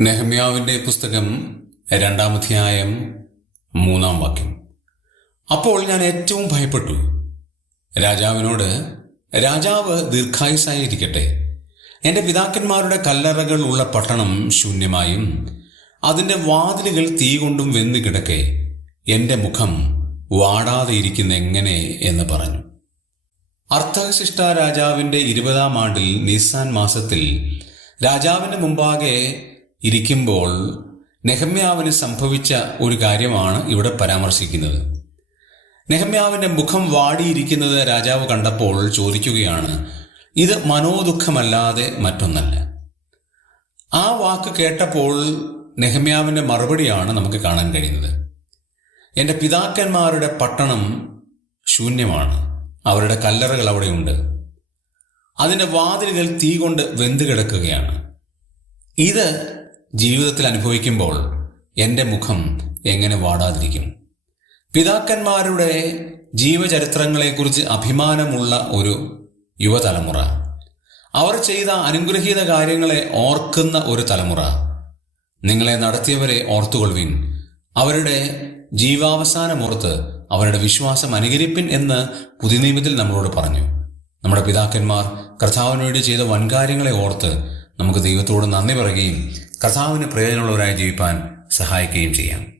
നെഹമ്യാവിന്റെ പുസ്തകം രണ്ടാമധ്യായം മൂന്നാം വാക്യം. അപ്പോൾ ഞാൻ ഏറ്റവും ഭയപ്പെട്ടു. രാജാവിനോട് രാജാവ് ദീർഘായുസായിരിക്കട്ടെ. എന്റെ പിതാക്കന്മാരുടെ കല്ലറകൾ ഉള്ള പട്ടണം ശൂന്യമായും അതിന്റെ വാതിലുകൾ തീ കൊണ്ടും വെന്ന് കിടക്കെ. എന്റെ മുഖം വാടാതെ ഇരിക്കുന്ന എങ്ങനെ? എന്ന് പറഞ്ഞു. അർത്ഥശിഷ്ട രാജാവിന്റെ ഇരുപതാം ആണ്ടിൽ നിസാൻ മാസത്തിൽ രാജാവിന്റെ മുമ്പാകെ ഇരിക്കുമ്പോൾ നെഹമ്യാവിന് സംഭവിച്ച ഒരു കാര്യമാണ് ഇവിടെ പരാമർശിക്കുന്നത്. നെഹമ്യാവിന്റെ മുഖം വാടിയിരിക്കുന്നത് രാജാവ് കണ്ടപ്പോൾ ചോദിക്കുകയാണ് ഇത് മനോദുഃഖമല്ലാതെ മറ്റൊന്നല്ല. ആ വാക്ക് കേട്ടപ്പോൾ നെഹമ്യാവിന്റെ മറുപടിയാണ് നമുക്ക് കാണാൻ കഴിയുന്നത്. എന്റെ പിതാക്കന്മാരുടെ പട്ടണം ശൂന്യമാണ്. അവരുടെ കല്ലറകൾ അവിടെയുണ്ട്. അതിന്റെ വാതിലുകൾ തീ കൊണ്ട് വെന്ത് കിടക്കുകയാണ്. ഇത് ജീവിതത്തിൽ അനുഭവിക്കുമ്പോൾ എന്റെ മുഖം എങ്ങനെ വാടാതിരിക്കും? പിതാക്കന്മാരുടെ ജീവചരിത്രങ്ങളെക്കുറിച്ച് അഭിമാനമുള്ള ഒരു യുവതലമുറ. അവർ ചെയ്ത അനുഗ്രഹീത കാര്യങ്ങളെ ഓർക്കുന്ന ഒരു തലമുറ. നിങ്ങളെ നടത്തിയവരെ ഓർത്തുകൊള്ളുവിൻ. അവരുടെ ജീവാവസാനമോർത്ത് അവരുടെ വിശ്വാസം അനുകരിപ്പിൻ എന്ന് പുതിയ നിയമത്തിൽ നമ്മളോട് പറഞ്ഞു. നമ്മുടെ പിതാക്കന്മാർ കർത്താവിന് വേണ്ടി ചെയ്ത വൻകാര്യങ്ങളെ ഓർത്ത് നമുക്ക് ദൈവത്തോട് നന്ദി പറയുകയും കർത്താവിന് പ്രയോജനമുള്ളവരായി ജീവിപ്പാൻ സഹായിക്കുകയും ചെയ്യാം.